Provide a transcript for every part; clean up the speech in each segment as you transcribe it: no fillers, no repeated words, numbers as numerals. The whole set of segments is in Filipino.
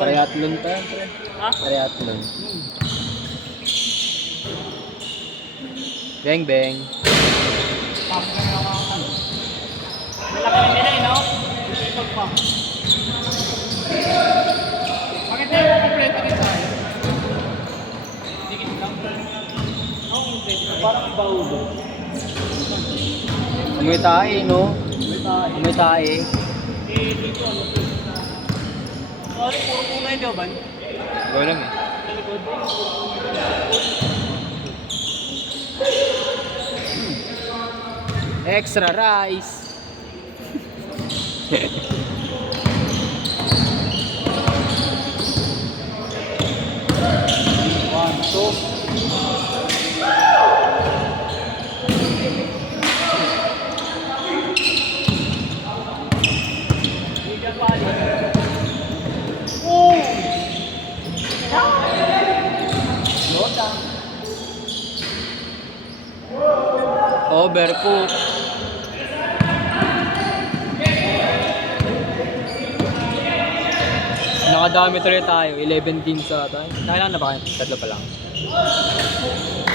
Triathlon tayo, pre. Ha? Triathlon. Beng, beng. Malaki rin nila, no? Ipag pa. Bakit tayo kumpleto rin tayo? Dikit lang. Oo, kumpleto. Parang ibahulo. Amoy tae, no? Amoy tae. Eh, dito ano? Sorry, puro kulay daw ba? Ikaw lang eh. Sa likod. Extra rice. One, two. Overcook. Nakadami tuloy tayo. 11 teams ata. Nakailan na ba kayo? Tatlo pa lang.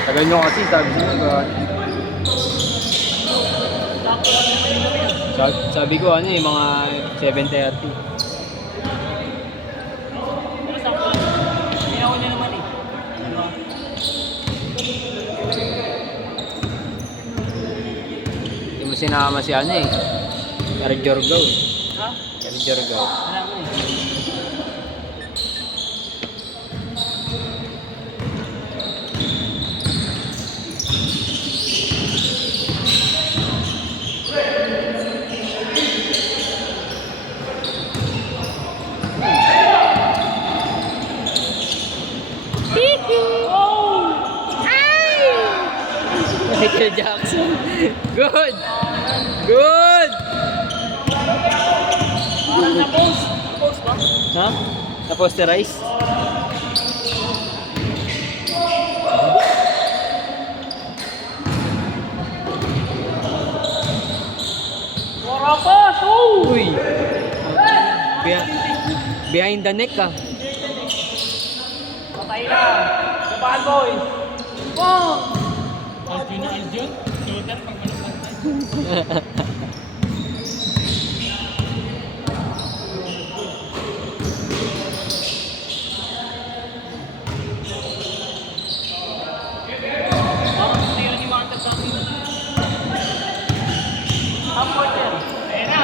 Tagal nyo kasi, sabi nyo. Sabi ko ano eh, mga 7:30. Ginawa niya naman eh. Hindi mo sinama si ano eh. Eric Jorgo eh. Ha? Eric Jorgo. Alam mo eh. Michael Jackson. Good! Good! Na-post? Na-post ba? Ha? Na-posterize? Warapos! Oh! Uy! Behind the neck ah. Patay na! Kapahan boys! Oh! Alvin na Aljon? Shooter pag manapantay. Bakit hindi na ni Marta sa akin? Ang quarter! Ayan na!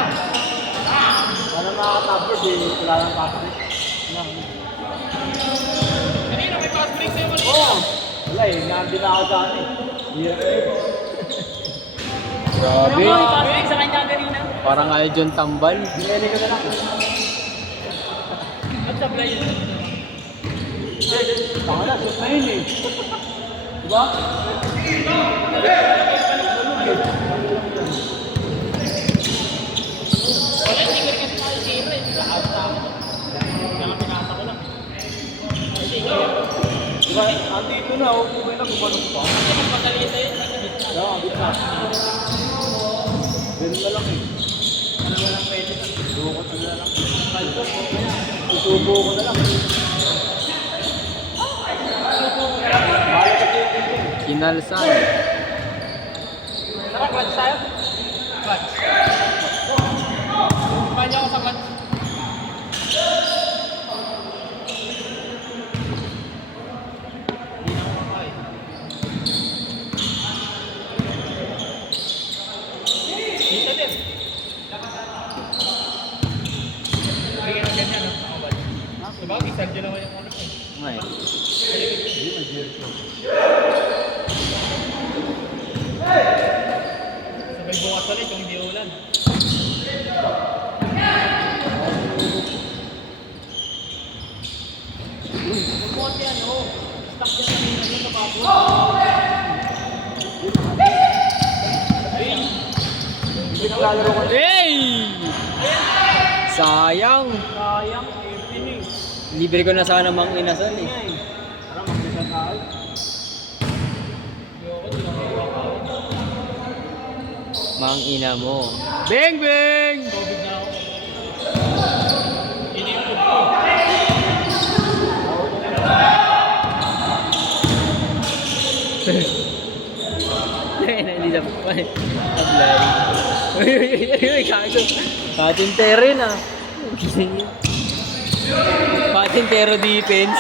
Ano makaka-tablet eh, wala lang patrick. Kanina may fast break sa'yo mali. Oo! Wala eh, nandun na ako sa ano eh. Grabe! Ano fast break sa kanya kanina? Parang Aljon tambal. Binili ko na lang. At sablay yun. Tama na, shoot na yun eh. Diba? Wala, hindi ko rin kasi makikira eh. Lahat sa akin. Kaya pinasa ko lang. Kasi Diba, andito na, huwag mo na gumanong pa. mas madali sa'yo. Kaya, abit na. Ganun na lang eh. Ano na lang pwede? Dukot na lang. Itubo ko na lang. Kinalsan. Tara, clutch tayo. Clutch. Kumanya ako sa clutch. Hindi na ako makain. Dito din. Bigyan ng ganyan, no? Diba? Isang dyan naman yung ulo ko. Ay. Sabay bukas ulit kung hindi ulan. Bukas yan, oh. Stuck yan kanina yung kapapos. Hey! Sayang! Sayang, ayun eh. Libre ko na sana mang inasal eh. Tara, magdasal tayo. Ayoko, di na makakawin. Mang ina mo. Beng beng! Covid na ako. Ini yung food ko. Ay, apply. Uy, kago. Patintero yun ah. Patintero defense.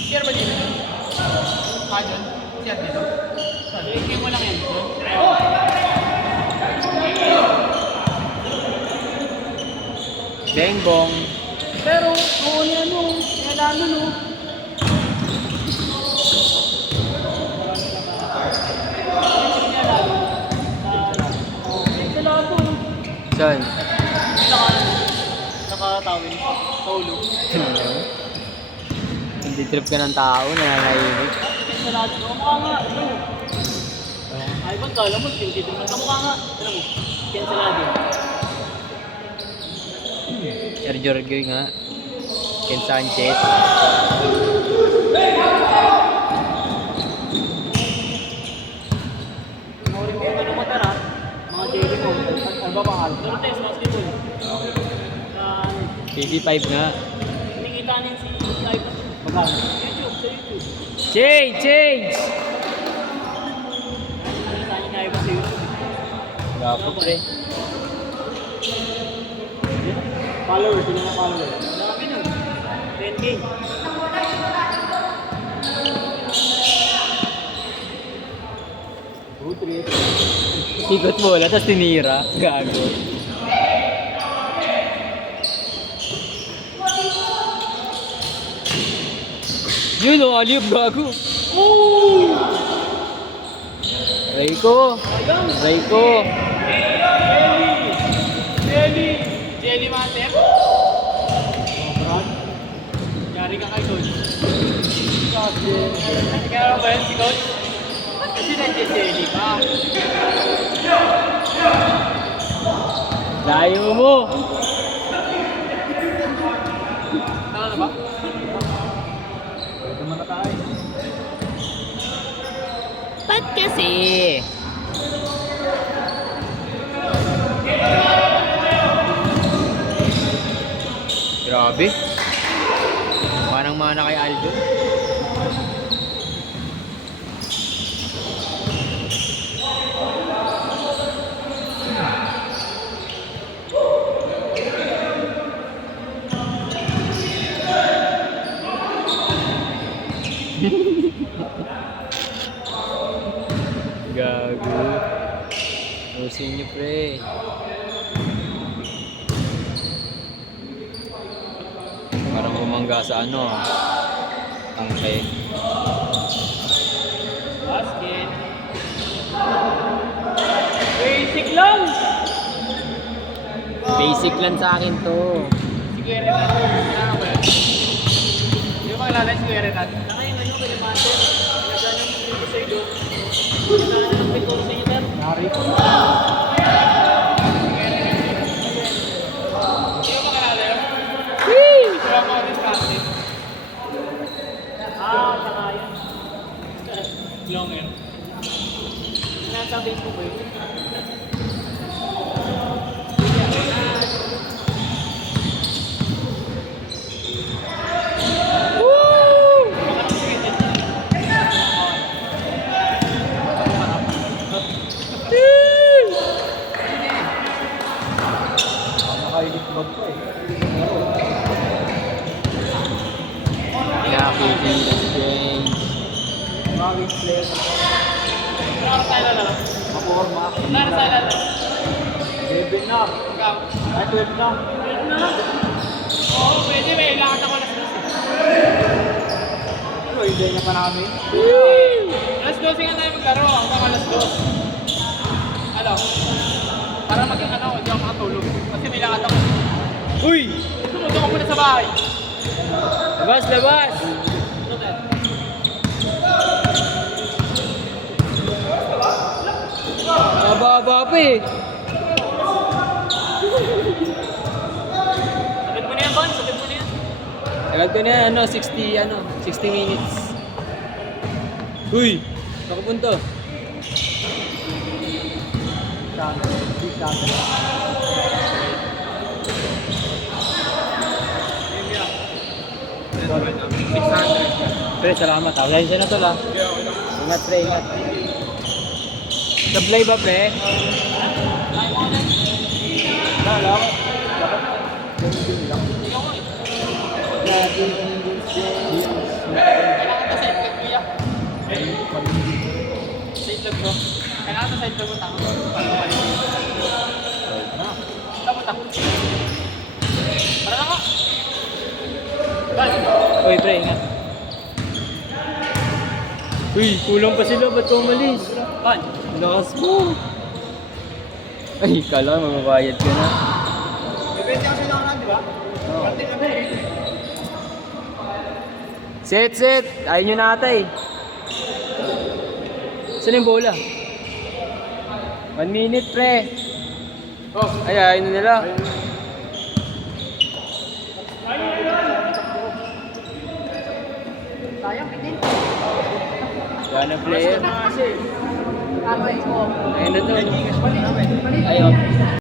Share ba dito? Dyan? Share dito? I-game mo lang yan. Beng bong. Pero, oo niya no. Kailangan no. Saan? Nakatawin. Sa ulo. Hindi trip ka ng tao, nananahimik. Sa lahat. Mukha nga. Ay, ba't kala mo? Dito mo. Mukha nga. Ano mo? Cancelado. Sir Jorge nga. Ken Sanchez. Ano mo tara? Mga jelly ko. Ano ba bakal? Ano tayo sa basketball? 55 nga. Nakikita niya si Ivan. Bakal? YouTube, sa YouTube. Change! Nakikita niya na Ivan sa YouTube. Wala po pre. Followers, sila na followers. Marami nun. 10K. Ikot bola, tapos tinira. Gago. Yun o, aliyop gago. Rayco. Rayco. Jelly Master. Yari ka kay Coach. Kaya ba yan si Coach? Kasi nag-jelly ka. Layo mo. Tama na ba? Pwede mo na tayo. Ba't kasi? Grabe. Manang-mana kay Aldo. Gago. Usin niyo pre. Parang bumangga sa ano. Tangke. Basket. Basic lang! Basic lang sa akin to. Si Kuya Renan. Ano ba yun? Di ba kilala si Kuya Renan? Saka yung ano, Kuya Master. Nagano yung dito sa ilo. Nagano ng pintor sa inyo, Ter. Nari. Di ba kilala yun? Di ba mga discussion? Saka yun. Long yun. Nasa Facebook ko yun. Yeah, please exchange. Mawing player. Nara sa ilan. Maporma. Nara sa ilan. 11 na. Ay, 12 na. 12 na. Oo, pwede. May ilangan ako alas 12. Pero hindi na pa namin. Alas 12 nga tayo maglaro. Hanggang alas 2. Ano? Para maging ano, hindi ako makatulog. Kasi may ilangan ako. Uy! Sumunod ako muna sa bahay. Labas, labas! Mababa pa eh. Sakit mo na yan, Ban. Sakit mo na yan. Tagal ko na yan, 60 minutes. Uy! Nakapunta. Pre, salamat ha. Pasensya na tol ha. Ingat pre, ingat. Sablay ba pre? Uy pre, ingat. Uy, kulang pa sila. Ba't ka umalis? Lakas mo. Ay, kala magbabayad ka na. Depende kasi lang di ba? Set, set! Ayaw nyo na ata eh. Saan yung bola? 1 minute, pre. Ay, ayaw na nila. Sayang, hindi. Wala na player. Kamay mo. Ayun na to. Balik, balik. Ayun.